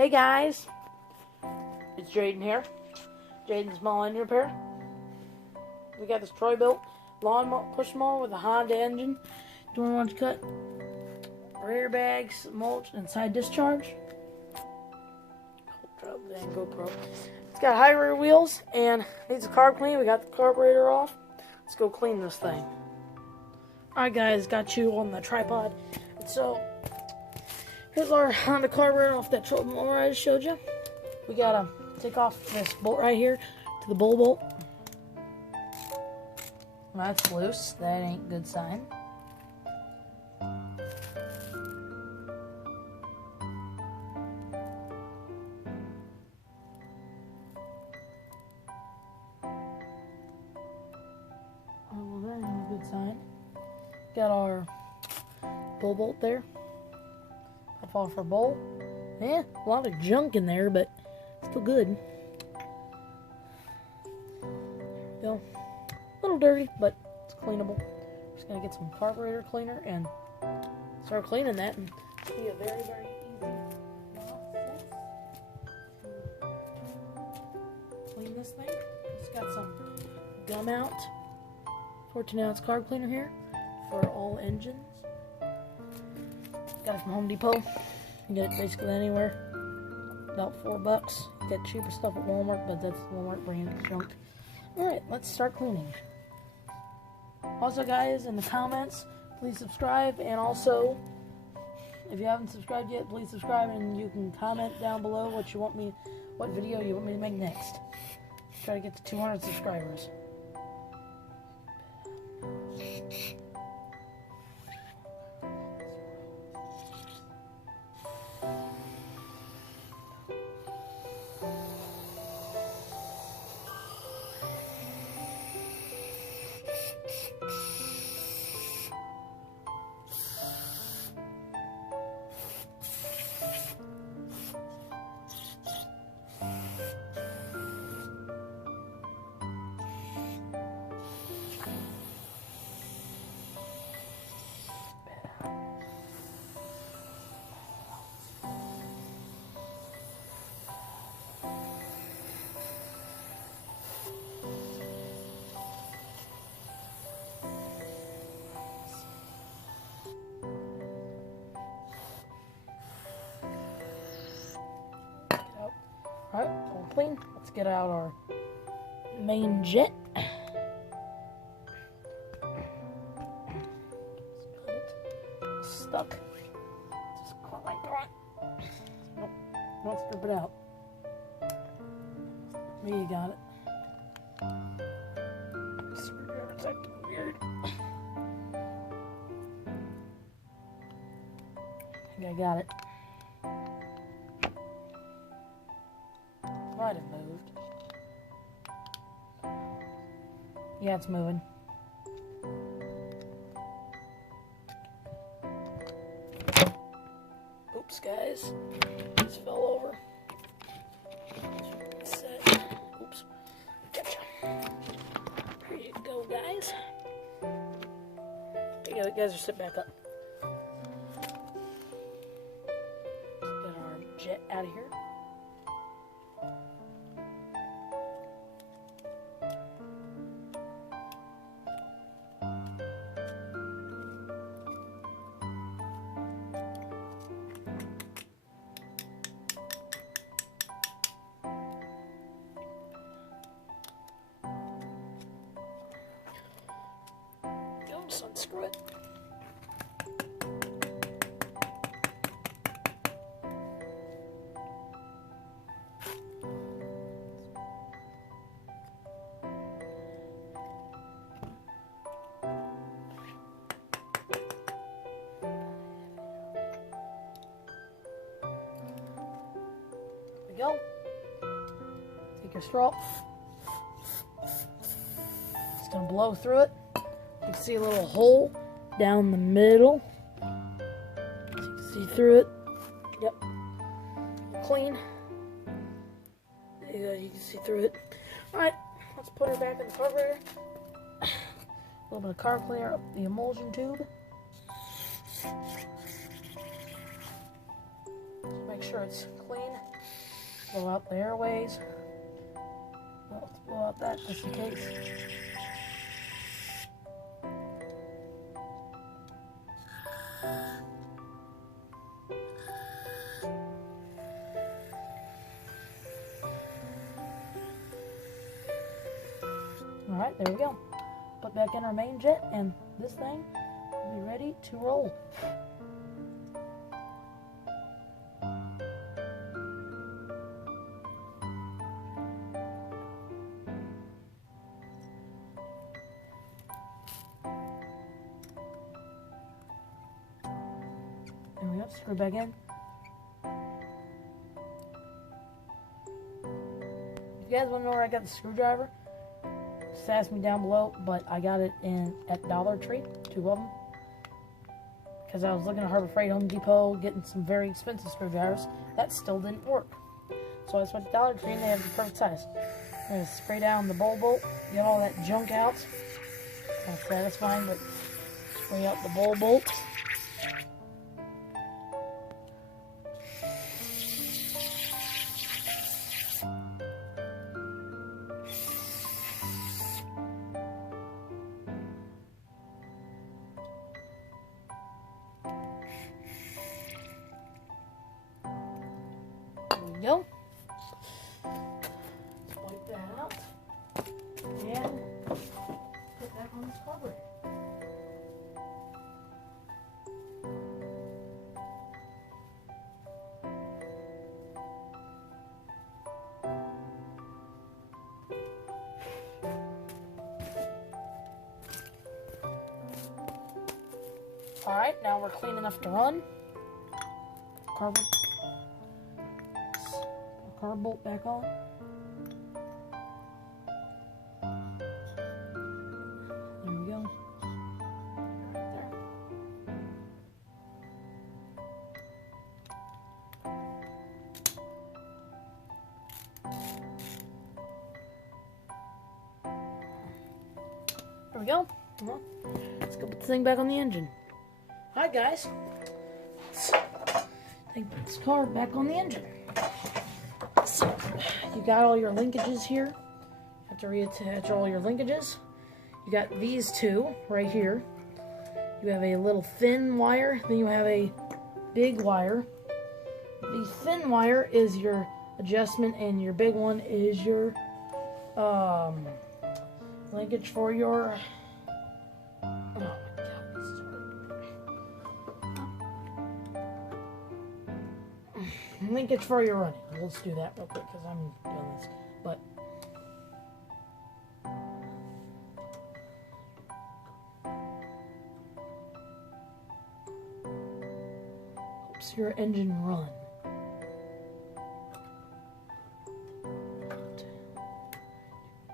Hey guys, it's Jaden here. Jaden's Small Engine Repair. We got this Troy-built push mower with a Honda engine. Doing orange cut, rear bags, mulch, and side discharge. GoPro. It's got high rear wheels and needs a carb clean. We got the carburetor off. Let's go clean this thing. Alright guys, got you on the tripod. So here's our Honda carburetor off that troll mower I just showed you. We gotta take off this bolt right here to the bull bolt. That's loose. That ain't a good sign. Oh, that ain't a good sign. Got our bull bolt there. Off off our bowl. Yeah, a lot of junk in there, but still good. Go. A little dirty, but it's cleanable. Just gonna get some carburetor cleaner and start cleaning that, and it'll be a very, very easy process to clean this thing. It's got some gum out 14-ounce carb cleaner here for all engines. Got it from Home Depot. You can get it basically anywhere. About $4. Get cheaper stuff at Walmart, but that's Walmart brand junk. Alright, let's start cleaning. Also guys, in the comments, please subscribe, and also, if you haven't subscribed yet, please subscribe, and you can comment down below what video you want me to make next. Try to get to 200 subscribers. Alright, all clean. Let's get out our main jet. Stuck. Just caught like that. Nope, don't strip it out. There you got it. Screwdriver's acting weird. I think I got it. Might have moved. Yeah, it's moving. Oops, guys. Just fell over. Set. Oops. Gotcha. Here you go, guys. There you go, guys, are sit back up. Get our jet out of here. Just unscrew it. There we go. Take your straw. It's gonna blow through it. You can see a little hole down the middle. So you can see through it. Yep. Clean. There you go, you can see through it. Alright, let's put her back in the carburetor. A little bit of carb cleaner up the emulsion tube. Just make sure it's clean. Blow out the airways. Let's blow out that just in case. Alright, there we go. Put back in our main jet, and this thing will be ready to roll. There we go, screw back in. If you guys want to know where I got the screwdriver, just ask me down below, but I got it at Dollar Tree, 2 of them. Because I was looking at Harbor Freight, Home Depot, getting some very expensive screwdrivers. That still didn't work. So I went to Dollar Tree and they have the perfect size. I'm going to spray down the bolt, get all that junk out. Kind of satisfying, but spray out the bolt. Go. Let's wipe that out and put that on this carburetor. Alright, now we're clean enough to run. Carb bolt back on. There we go. Right there. There we go. Come on. Let's go put the thing back on the engine. Alright guys. Let's take this car back on the engine. So, you got all your linkages here. You have to reattach all your linkages. You got these two right here. You have a little thin wire, then you have a big wire. The thin wire is your adjustment, and your big one is your linkage for your linkage for your running. Let's do that real quick because I'm doing this. But helps your engine run.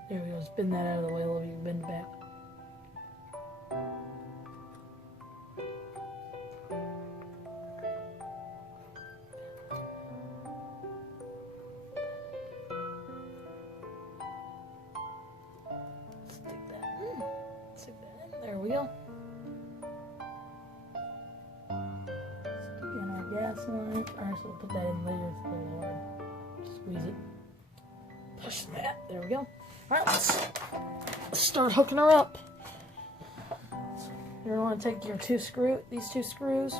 There we go. Spin that out of the way a little bit. You can bend it back. Stick that in. There we go. Stick in our gas line. Alright, so we'll put that in later. It's a little hard. Squeeze it. Push that. There we go. Alright, let's start hooking her up. So you're going to want to take your these two screws,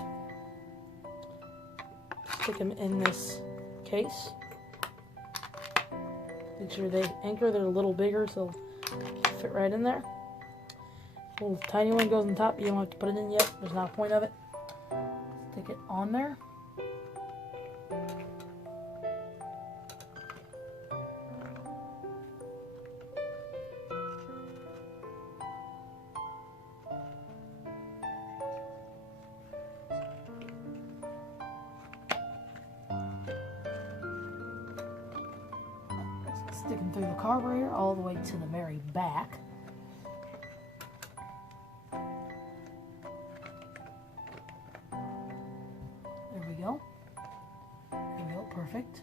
stick them in this case. Make sure they anchor. They're a little bigger, so they'll fit right in there. The little tiny one goes on top. You don't have to put it in yet. There's not a point of it. Stick it on there. Sticking through the carburetor all the way to the very back. There we go. There we go, perfect.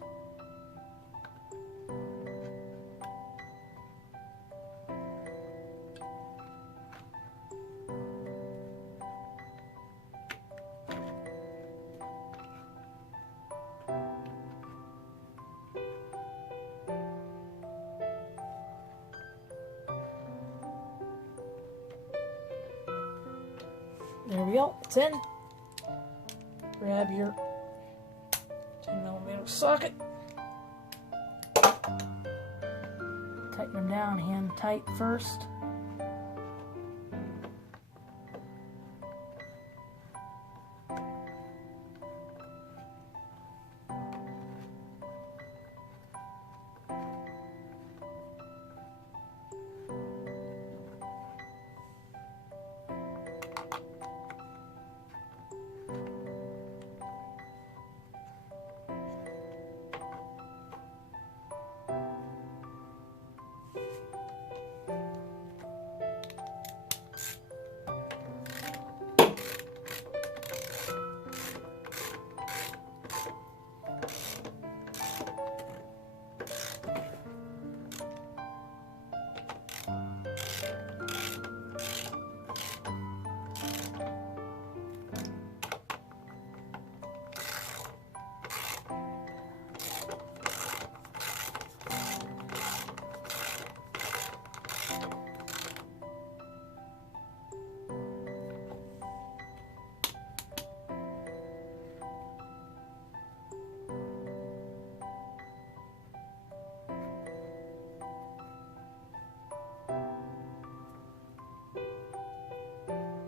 There we go. It's in. Grab your 10mm socket. Tighten them down hand tight first.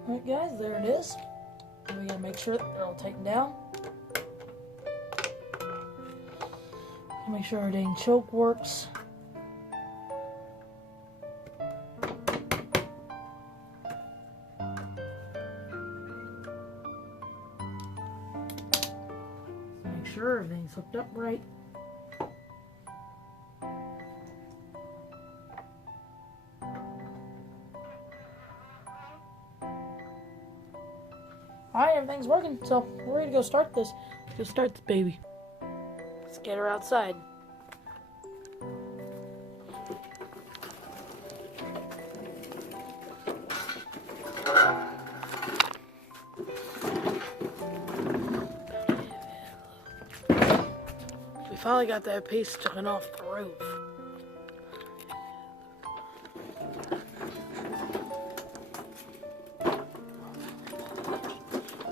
Alright guys, there it is. And we gotta make sure that they're all tightened down. Make sure our dang choke works. Make sure everything's hooked up right. Alright, everything's working, so we're ready to go start this. Let's go start this baby. Let's get her outside. We finally got that piece taken off the roof.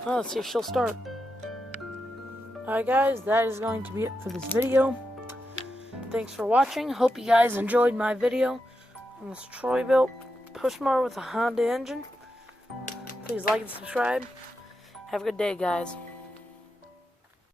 Well, let's see if she'll start. Alright guys, that is going to be it for this video. Thanks for watching. Hope you guys enjoyed my video on this Troy-built push mower with a Honda engine. Please like and subscribe. Have a good day, guys.